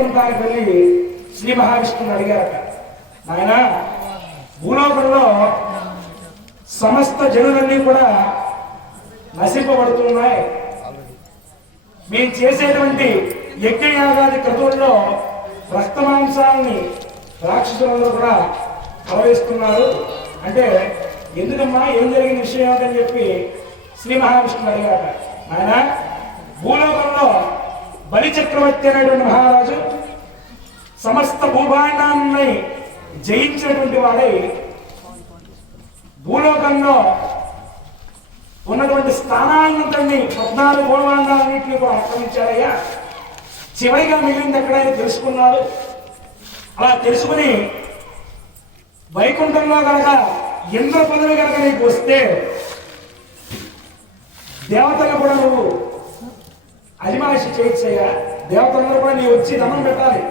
వైకుంఠానికి వెళ్ళి శ్రీ మహావిష్ణువుని అడిగారట. ఆయన భూలోకంలో సమస్త జనులన్నీ కూడా నశింపబడుతున్నాయి. మేము చేసేటువంటి యజ్ఞయాగాది క్రతువుల్లో రక్తమాంసాన్ని రాక్షసులందరూ కూడా ప్రవహిస్తున్నారు అంటే ఎందుకమ్మా ఏం జరిగిన విషయం ఏమిటని చెప్పి శ్రీ మహావిష్ణువు అడిగారు ఆయన భూలోకంలో బలి చక్రవర్తి అనేటువంటి మహారాజు సమస్త భూభాండాన్ని జయించినటువంటి వాడై భూలోకంలో ఉన్నటువంటి స్థానాలంతని పద్నాలుగు భూభాండాలన్నింటినీ కూడా ఆక్రమించారయ్యా. చివరిగా మిగిలింది ఎక్కడైనా తెలుసుకున్నాడు అలా తెలుసుకుని వైకుంఠంలో కనుక ఇంద్ర పదవి కనుక నీకు వస్తే దేవతలు కూడా నువ్వు అలిమాషి చేయొచ్చయ్యా. దేవతలందరూ కూడా నీ వచ్చి దండం పెట్టాలి.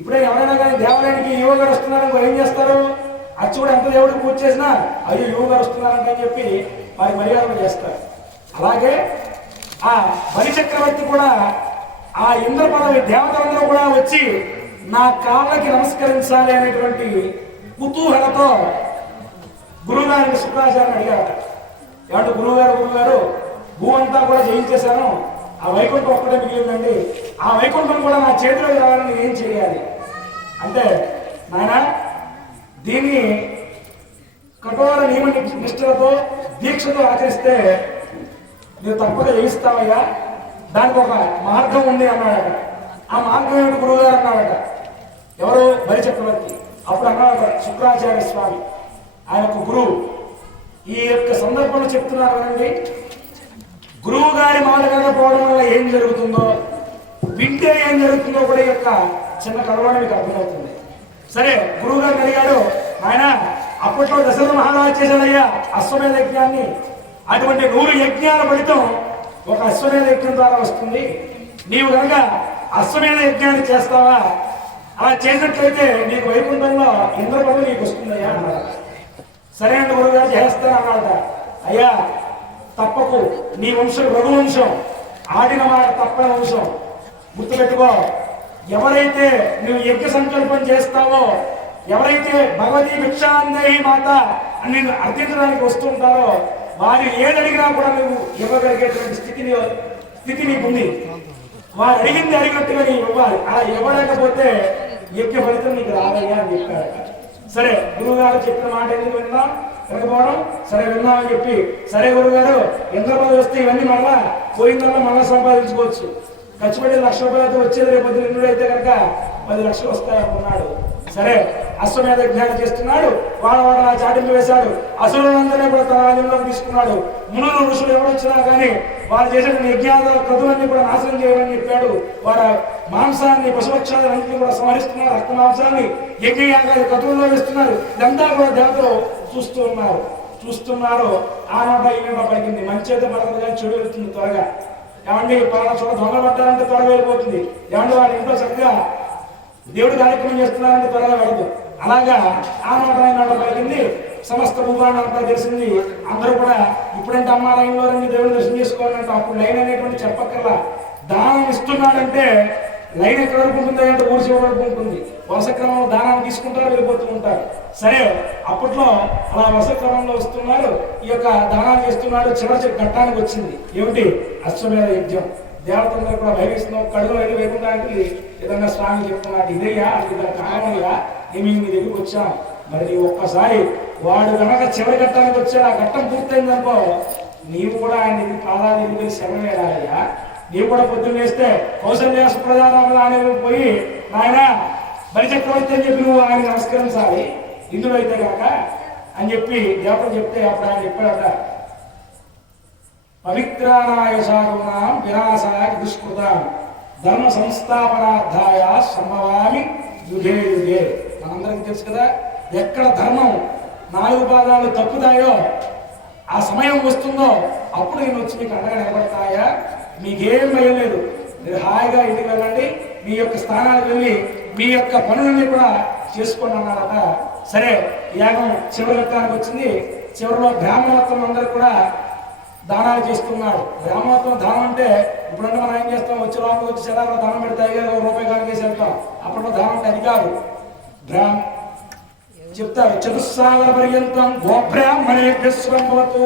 ఇప్పుడే ఎవరైనా కానీ దేవాలయానికి యువ గారు వస్తున్నారు ఏం చేస్తారు? అచ్చి కూడా ఎంత దేవుడికి పూజ చేసినా అయ్యో యువ గారు వస్తున్నారంట అని చెప్పి వారి మర్యాదలు చేస్తారు. అలాగే ఆ బలిచక్రవర్తి కూడా ఆ ఇంద్ర పదవి దేవతలందరూ కూడా వచ్చి నా కాళ్ళకి నమస్కరించాలి అనేటువంటి కుతూహలతో గురువుగారిని శుక్రాచార్యం అడిగారు ఏమంటే గురువుగారు గురువుగారు భూ అంతా కూడా జయించేశాను. ఆ వైకుంఠం ఒక్కటే మిగిలిందండి. ఆ వైకుంఠం కూడా నా చేతిలో రావాలని ఏం చేయాలి? అంటే నాయన దీన్ని కఠోర నియమ నిష్ఠలతో దీక్షతో ఆచరిస్తే నేను తప్పక జయిస్తావయ్యా. దానికి ఒక మార్గం ఉంది అన్నాడట. ఆ మార్గం ఏమిటి గురువుగారు అన్నాడట. ఎవరు బలి చక్రవర్తి అప్పుడు అన్నాడట శుక్రాచార్య స్వామి. ఆయన ఒక గురువు. ఈ యొక్క సందర్భంలో చెప్తున్నారు కదండి. గురువుగా గారి మాట వినకపోవడం వల్ల ఏం జరుగుతుందో వింటే ఏం జరుగుతుందో కూడా ఈ యొక్క చిన్న కలవడం మీకు అర్థమవుతుంది. సరే గురువు గారు అడిగాడు ఆయన అప్పట్లో దశరథ మహారాజ్ చేశాడయ్యా అశ్వమేధ యజ్ఞాన్ని. అటువంటి నూరు యజ్ఞాల ఫలితం ఒక అశ్వమేధ యజ్ఞం ద్వారా వస్తుంది. నీవు కనుక అశ్వమేధ యజ్ఞాన్ని చేస్తావా? అలా చేసినట్లయితే నీకు వైకుంఠంలో ఇంద్ర నీకు వస్తుందయ్యా అన్నారు. సరే అండి గురువుగారు చేస్తాను అన్నాడట అయ్యా తప్పకు నీ వంశం రఘువంశం ఆడిన మాట తప్పని వంశం. గుర్తుపెట్టుకో ఎవరైతే నువ్వు యజ్ఞ సంకల్పం చేస్తావో ఎవరైతే భగవతి భిక్షాందేహి మాత అని నిన్ను అర్థించడానికి వస్తుంటారో వారు ఏదడిగినా కూడా నువ్వు ఇవ్వగలిగేటువంటి స్థితిని స్థితి నీకుంది. వారు అడిగింది అడిగినట్టుగా నీ ఇవ్వాలి. అలా ఇవ్వలేకపోతే యజ్ఞ ఫలితం నీకు రాదయ్యా అని చెప్పారు సరే గురువు గారు చెప్పిన మాట ఎందుకు విన్నా వినకపోవడం సరే విన్నామని చెప్పి. సరే గురుగారు ఎంత ఇంద్రపదవి వస్తే ఇవన్నీ మళ్ళా పోయిందల్లా మళ్ళా సంపాదించుకోవచ్చు. ఖర్చు పెట్టి లక్ష రూపాయలతో వచ్చేది రేపు పొద్దున అయితే కనుక పది లక్షలు వస్తాయి అనుకున్నాడు సరే అశ్వమేధ జ్ఞానం చేస్తున్నాడు. వాడ వాడ ఆ చాటింపు వేశాడు. అసురులందరినీ కూడా తన ఆధీనంలోకి తీసుకున్నాడు. మునులు ఋషులు ఎవరొచ్చినా కానీ వారు చేసిన యజ్ఞాల క్రతులన్నీ కూడా నాశనం చేయమని చెప్పాడు. వారి మాంసాన్ని పశుపక్షాలన్నింటినీ కూడా సంహరిస్తున్నారు రక్త మాంసాన్ని యజ్ఞయాగాలు క్రతువుల్లో వేస్తున్నారు ఇదంతా కూడా దేవతలు చూస్తూ ఉన్నారు చూస్తున్నారు. ఆ నోట ఈ నోట పలికింది. మంచి అయితే పడదు కానీ చెడు వెళ్తుంది త్వరగా. ఏమండి? పలానా చోట దొంగ పడ్డారంటే త్వరగా వెళ్ళిపోతుంది. ఏమండి? వాళ్ళ ఇంట్లో చక్కగా దేవుడు కార్యక్రమం చేస్తున్నారంటే త్వరగా వెళ్ళదు. అలాగా ఆ నోట ఈ నోట పలికింది. సమస్త భూభాండం అంతా తెలిసింది. అందరూ కూడా ఇప్పుడంటే అమ్మ లైన్లో రండి దేవుడు దర్శనం చేసుకోవాలంటే అప్పుడు లైన్ అనేటువంటి చెప్పక్కర్లా. దానం ఇస్తున్నాడంటే లైన్ ఎక్కడ వరకు ఉంటుంది అంటే చివరి వరకు ఉంటుంది. వరుస క్రమంలో దానాన్ని తీసుకుంటారు వెళ్ళిపోతూ ఉంటారు. సరే అప్పట్లో అలా వరుస క్రమంలో వస్తున్నారు ఈ యొక్క దానాన్ని చేస్తున్నాడు చివరి ఘట్టానికి వచ్చింది. ఏమిటి? అశ్వమేధ యజ్ఞం. దేవతలందరూ కూడా భయవేస్తున్నాం కడుగులో వెళ్ళి వైకుంఠానికి ఏదన్నా స్వామి చెప్తున్నాడు ఇదయ్యా అది కారణంగా నేను మీ దగ్గరికి వచ్చాం. మరి ఒక్కసారి వాడు కనుక చివరి ఘట్టానికి వచ్చాడు ఆ ఘట్టం పూర్తయిందనుకో నీవు కూడా ఆయన దగ్గర పాదాలు ఎదుగుని శరణ వేయాలయ్యా నీవు కూడా పొద్దున్న వేస్తే కౌశల్య సుప్రధారాములు ఆయన పోయి నాయన బలిచక్రవర్తి అని చెప్పి నువ్వు ఆయన నమస్కరించాలి ఇందులో అయితే కాక అని చెప్పి దేవతలు చెప్తే అప్పుడు ఆయన చెప్పాడట. పవిత్రానాయ సాధూనాం వినాశాయ దుష్కృతాం. ధర్మ సంస్థాపనార్థాయ సంభవామి యుగే యుగే. మనందరికీ తెలుసు కదా ఎక్కడ ధర్మం నాలుగు పాదాలు తప్పుతాయో ఆ సమయం వస్తుందో అప్పుడు నేను వచ్చి మీకు అండగా నిలబడతాయా? మీకేం భయం లేదు. మీరు హాయిగా ఇంటికి వెళ్ళండి. మీ యొక్క స్థానానికి వెళ్ళి మీ యొక్క పనులన్నీ కూడా చేసుకోండి అన్నారట సరే యాగం చివరి ఘట్టానికి వచ్చింది. చివరిలో బ్రాహ్మణోత్వం అందరూ కూడా దానాలు చేస్తున్నాడు బ్రాహ్మణత్వం దానం అంటే ఇప్పుడంటే మనం ఏం చేస్తాం? వచ్చే లోపల వచ్చి శరాలు దానం పెడతాయి చేసి వెళ్తాం. అప్పట్లో దానం అంటే అది కాదు. బ్రాహ్మ చెప్తారు చతుస్సాగర పర్యంతం గోబ్రాహ్మణే భవతు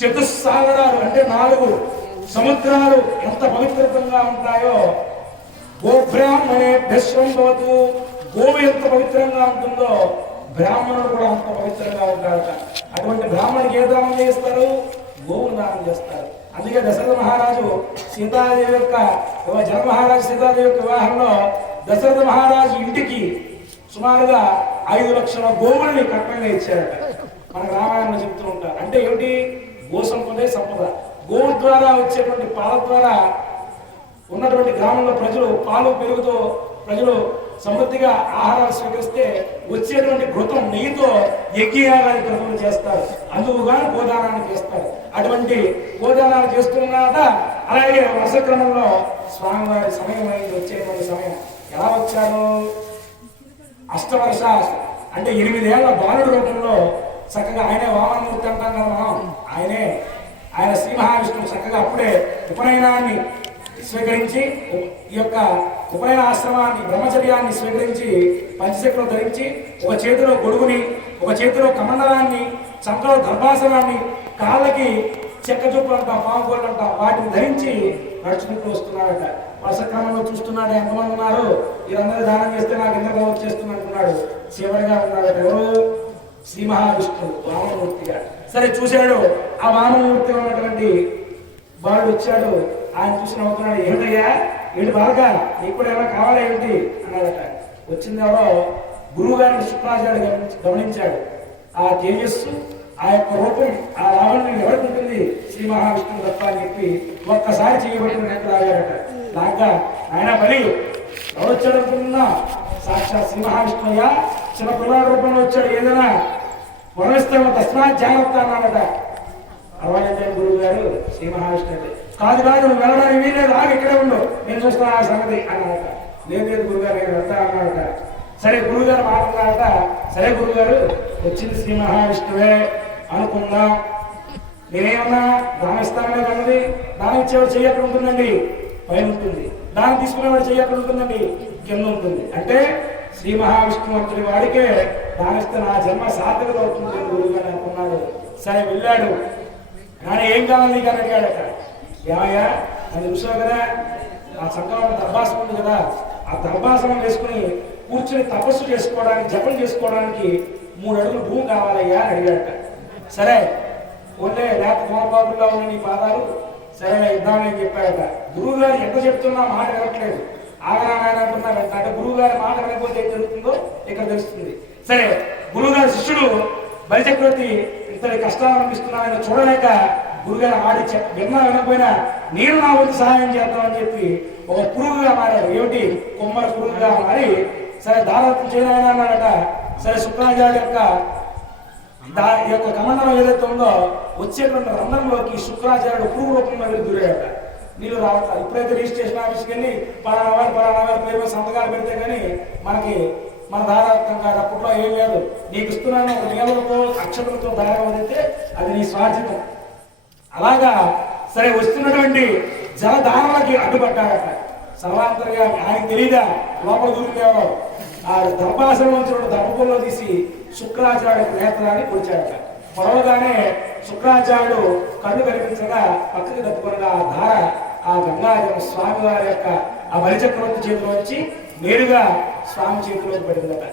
చతుస్సాగరాలు అంటే నాలుగు సముద్రాలు ఎంత పవిత్రంగా ఉంటాయో గోబ్రాహ్మణే భవతు గోవు ఎంత పవిత్రంగా ఉంటుందో బ్రాహ్మణుడు కూడా అంత పవిత్రంగా ఉంటారట అటువంటి బ్రాహ్మణికి ఏ దానం చేస్తారు? గోవును దానం చేస్తారు. అందుకే దశరథ మహారాజు సీతాదేవి యొక్క జన మహారాజు సీతాదేవి యొక్క వివాహంలో దశరథ మహారాజు ఇంటికి సుమారుగా ఐదు లక్షల గోవుల్ని కట్నంగా ఇచ్చారట. మనకు రామాయణంలో చెప్తూ ఉంటారు. అంటే ఏమిటి? గో సంపదే సంపద. గోవు ద్వారా వచ్చేటువంటి పాల ద్వారా ఉన్నటువంటి గ్రామంలో ప్రజలు పాలు పెరుగుతో ప్రజలు సమృద్ధిగా ఆహారాలు స్వీకరిస్తే వచ్చేటువంటి ఘృతం నెయ్యితో యజ్ఞయాగాది క్రమం చేస్తారు. అందుకుగా గోదానాన్ని చేస్తారు అటువంటి గోదానాలు చేస్తున్నాక అలాగే వర్ష క్రమంలో స్వామివారి సమయం అయింది వచ్చేటువంటి సమయం. ఎలా వచ్చారు? అష్టవర్ష అంటే ఎనిమిదేళ్ళ బాలుడు రూపంలో చక్కగా ఆయనే వామనమూర్తి అంటాం కదా మనం ఆయనే. ఆయన శ్రీ మహావిష్ణువు చక్కగా అప్పుడే ఉపనయనాన్ని స్వీకరించి ఈ యొక్క ఉపనయన ఆశ్రమాన్ని బ్రహ్మచర్యాన్ని స్వీకరించి పంచశక్తులు ధరించి ఒక చేతిలో గొడుగుని ఒక చేతిలో కమండలాన్ని చక్కలో గర్భాసనాన్ని కాళ్ళకి చెక్క చూపులు అంటాం పాముకోళ్ళు వాటిని ధరించి నడుచుకుంటూ వస్తున్నాడట. వరుస క్రమంలో చూస్తున్నాడు ఎంతమంది ఉన్నారు వీరందరూ దానం చేస్తే నాకు ఎంత గౌరవం చేస్తుంది అంటున్నాడు. చివరిగా ఉన్నాడు ఎవరు? శ్రీ మహావిష్ణువు వామమూర్తిగా సరే చూశాడు. ఆ వామనమూర్తి ఉన్నటువంటి వాడు వచ్చాడు. ఆయన చూసి నవ్వుతున్నాడు ఏమిటయ్యా? ఏంటి బాగా నీకు కూడా ఏమైనా కావాలా ఏమిటి? అన్నాడట. వచ్చింది ఎవరో గురువు గారిని శుక్రాచార్య గమనించి- గమనించాడు. ఆ తేజస్సు ఆ యొక్క రూపం ఆ రావణుని ఎవరికి ఉంటుంది? శ్రీ మహావిష్ణువు తప్ప అని చెప్పి ఒక్కసారి చేయబడినట్టు లాగాడట లాగా ఆయన బలి ఎవరు సాక్షాత్ శ్రీ మహావిష్ణుయ్య చిన్న పిల్లల రూపంలో వచ్చాడు ఏదైనా వరమిస్తాము తస్మాత్ జాగ్రత్త అన్నాడట. అరవై గురువు గారు శ్రీ మహావిష్ణువు. కాదు కాదు నువ్వు వెళ్ళడానికి వీలేదు ఆగి ఇక్కడే ఉండు. నేను చూస్తాను ఆ సంగతి అన్నాడట లేదు లేదు గురుగారు నేను వెళ్తా అన్నాడట సరే గురువుగారు మాట్లాడట సరే గురుగారు వచ్చింది శ్రీ మహావిష్ణువే అనుకుందా నేనేమన్నా దానం ఇస్తాననే అన్నది దానం ఇచ్చేవాడు చెయ్యి ఉంటుందండి. పైన ఉంటుంది. దానం తీసుకునేవాడు చెయ్యి ఎక్కడ ఉంటుందండి. కింద ఉంటుంది. అంటే శ్రీ మహావిష్ణువంతుడి వాడికే దానిస్తే నా జన్మ సార్థకత అవుతుంది అని అనుకున్నాడు. సరే వెళ్ళాడు. కానీ ఏం కావాలి నీకు అని అడిగాడట. ఏమయ్యా? అది చూసావు కదా? ఆ సంకల్పం దర్భాసనం ఉంది కదా. ఆ దర్భాసనం వేసుకుని కూర్చొని తపస్సు చేసుకోవడానికి జపం చేసుకోవడానికి మూడు అడుగులు భూమి కావాలయ్యా అని అడిగాడట. సరే ఓన్లే లేక మోపాకుల్లో ఉన్న నీ పాదాలు సరే ఇద్దామని చెప్పాడట. గురువు గారు ఎంత చెప్తున్నా మాట వినట్లేదు. ఆగరామాయణ అంటున్నారు అంటే. గురువు గారి మాట వినకపోతే ఏం జరుగుతుందో ఇక్కడ తెలుస్తుంది. సరే గురువు గారి శిష్యుడు బలిచక్రవర్తి ఇతని కష్టాలు అనిపిస్తున్నారని చూడలేక గురుగారు మాట చెప్- విన్నా వినకపోయినా నేను నా వంతు సహాయం చేద్దామని చెప్పి ఒక పురుగుగా మారాడు ఏమిటి? కుమ్మర పురుగుగా మారి సరే దాదాపు చేయనాయన అన్నాడట సరే శుక్రాచార్య యొక్క దా ఈ యొక్క కమండలం ఏదైతే ఉందో వచ్చేటువంటి రంధ్రంలోకి శుక్రాచార్యుడు పురుగు రూపంలో వెళ్ళి దూరాడట నీళ్ళు రావట్లేదు ఇప్పుడైతే రిజిస్ట్రేషన్ ఆఫీస్కి వెళ్ళి పలానా వారు పలానా వారి పేరు మీద సంతకాలు పెడితే కానీ మనకి మన దారాత్మకం కాదు అప్పట్లో ఏం లేదు. నీకు ఇస్తున్నాను ఒక నియమలతో అక్షతులతో దారం వదిలితే అది నీ స్వాధీనం. అలాగా సరే వస్తున్నటువంటి జలధారలకి అడ్డుపడ్డాడట సర్వాంతరంగా ఆయనకు తెలియదా లోపల దూరితేవో ఆ దర్భాసనం నుంచి రెండు తీసి శుక్రాచార్యుడు నేత్రాన్ని పొడిచాడట పొడవగానే శుక్రాచార్యుడు కళ్ళు కనిపించగా పక్కకి తప్పుకున్న ఆ ధార ఆ గంగాధర స్వామి వారి యొక్క ఆ బలిచక్రవర్తి చేతిలో వచ్చి నేరుగా స్వామి చేతిలోకి పడిందట.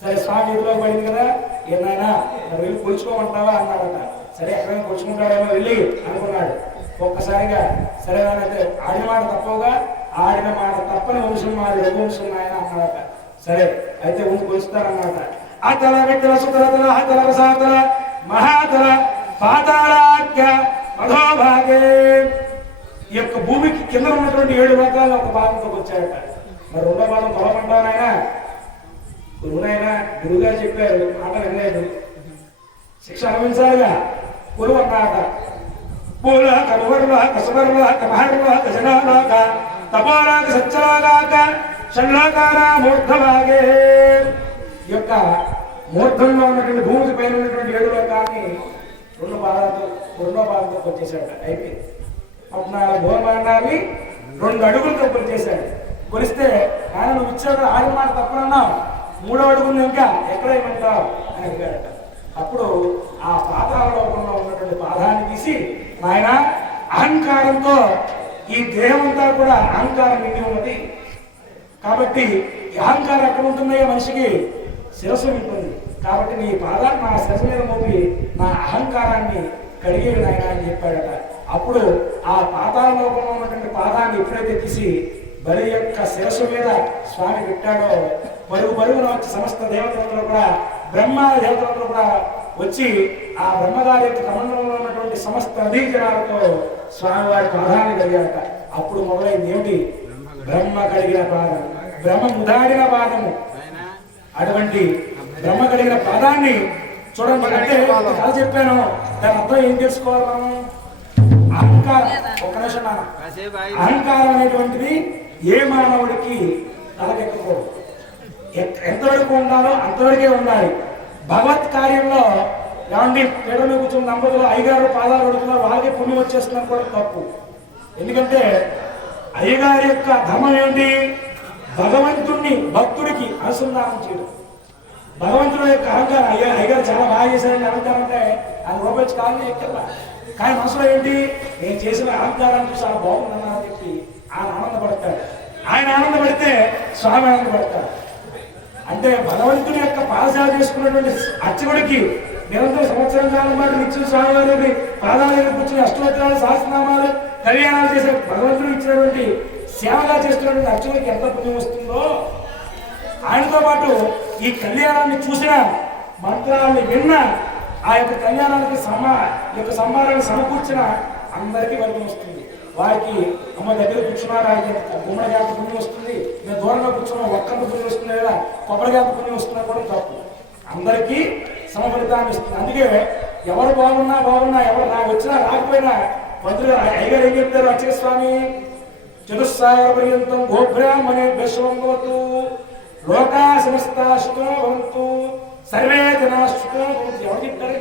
సరే స్వామి చేతిలోకి పడింది కదా? ఏమైనా? మరి వెళ్ళి కొలుచుకోమంటావా అన్నాడట. సరే ఎక్కడైనా కొలుచుకుంటాడేమో వెళ్ళి అనుకున్నాడు ఒక్కసారిగా సరే అయితే ఆడిన మాట తప్పవుగా? ఆడిన మాట తప్పని వంశం మాది రఘువంశం ఆయన సరే అయితే ఉండి కొలుస్తారన్నమాట. అతల వ్యక్తుల సుతరతల హతల రసాతల మహాతల పాతాళాఖ్య మధోభాగే. ఈ యొక్క భూమికి కింద ఉన్నటువంటి ఏడు రకాల ఒక భాగంలోకి వచ్చాయట. మరి రెండో భాగం పొలమంటానైనా గురువునైనా గురువుగారు చెప్పారు మాట వినలేదు. శిక్ష అనుభవించాలిగా? గురువు అన్నాట పూల కనువర్ల కసవర్ల కమహర్ల గజనాలాక సచ్చలాగాక షణ్లాకార మూర్ధలాగే ఈ యొక్క మూర్ధంలో ఉన్నటువంటి భూమికి పైన ఉన్నటువంటి ఏడు లోకాన్ని రెండు పాదాలతో రెండో పాదంతో వచ్చేసాడు అయిపోయింది. పద్నాలుగు భూమాండాన్ని రెండు అడుగులతో కొలిచేశాడు కొలిస్తే ఆయన నువ్వు ఇచ్చాడు ఆడిన మాట తప్పనన్నావు. మూడో అడుగుంది ఇంకా. ఎక్కడ ఏమంటావు అని అడిగాడట. అప్పుడు ఆ పాతాల లోకంలో ఉన్నటువంటి పాదాన్ని తీసి ఆయన అహంకారంతో ఈ దేహమంతా కూడా అహంకారం నిండి ఉన్నది. కాబట్టి ఈ అహంకారం ఎక్కడ ఉంటుందయ్యా మనిషికి శిరస్సు ఉంటుంది కాబట్టి నీ పాదాన్ని నా శిరస్సు మీద మోపి నా అహంకారాన్ని కడిగేవి నాయన అని చెప్పాడట. అప్పుడు ఆ పాతాల లోకంలో ఉన్నటువంటి పాదాన్ని ఎప్పుడైతే తీసి బలి యొక్క శిరస్సు మీద స్వామి పెట్టాడో పరుగు పరుగున వచ్చి సమస్త దేవతలందరూ కూడా బ్రహ్మ దేవతలందరూ కూడా వచ్చి ఆ బ్రహ్మగారి యొక్క కమండలంలో ఉన్నటువంటి సమస్త నదీ జనాలతో స్వామివారి పాదాన్ని కలిగాడట అప్పుడు మొదలైంది ఏమిటి? బ్రహ్మ కలిగిన పాదం. బ్రహ్మ ముదాడిన పాదము. అటువంటి బ్రహ్మ కలిగిన పాదాన్ని చూడండి అంటే కథ చెప్పాను. దాని అర్థం ఏం తెలుసుకోవాలి మనం? అహంకారం. ఒక నిమిషం అహంకారం అనేటువంటిది ఏ మానవుడికి తలకెక్కకూడదు. ఎంతవరకు ఉన్నారో అంతవరకే ఉండాలి. భగవత్ కార్యంలో ఏమండి పీడ మీద కూర్చున్న దంపతులు అయ్యగారు పాదాలు పడుతున్నారు వాళ్ళకే పుణ్యం వచ్చేస్తున్నారు కూడా తప్పు. ఎందుకంటే అయ్యగారి యొక్క ధర్మం ఏంటి భగవంతుణ్ణి భక్తుడికి అనుసంధానం చేయడం. భగవంతుడు యొక్క అహంకారం అయ్యా అయ్యగారు చాలా బాగా చేశారని అహంకారం అంటే ఆయన రూపాయి కాలని ఎక్కర్లా కానీ మనసులో ఏంటి? నేను చేసిన అహంకారాన్ని చూసి చాలా బాగుందన్నా అని చెప్పి ఆయన ఆనందపడతాడు. ఆయన ఆనందపడితే స్వామి ఆనందపడతాడు. అంటే భగవంతుని యొక్క పాదసేవ చేసుకున్నటువంటి అర్చకుడికి నిరంతరం సంవత్సరం కాలం పాటు నిత్యం స్వామివారి పాదాల దగ్గర కూర్చుని అష్టోత్తరాలు సహస్రనామాలు కళ్యాణాలు చేసే భగవంతుడు ఇచ్చినటువంటి సేవగా చేస్తున్నటువంటి అర్చకుడికి ఎంత పుణ్యం వస్తుందో ఆయనతో పాటు ఈ కళ్యాణాన్ని చూసిన మంత్రాన్ని విన్న ఆ యొక్క కళ్యాణానికి సమా యొక్క సంభారాన్ని సమకూర్చిన అందరికీ వర్గం వస్తుంది. వారికి అమ్మ దగ్గర కూర్చున్నారా గుమ్మడి గారి పుణ్యం వస్తుంది. నేను దూరంగా కూర్చున్నా. ఒక్కంత పుణ్యం వస్తుంది లేదా కొబ్బరి గారి పుణ్యం వస్తున్నా కూడా తప్పు. అందరికీ సమఫలితాన్ని ఇస్తుంది. అందుకే ఎవరు బాగున్నా బాగున్నా ఎవరు నాకు వచ్చినా రాకపోయినా మంత్రులు అయ్యగారు ఏం చెప్తారు అచ్చక స్వామి చతుస్సాగర పర్యంతం గోబ్రాహ్మణే భవతు లోకా సమస్త శుతో భవంతు సర్వే జనా శుతో భవంతు. ఎవరు చెప్తారు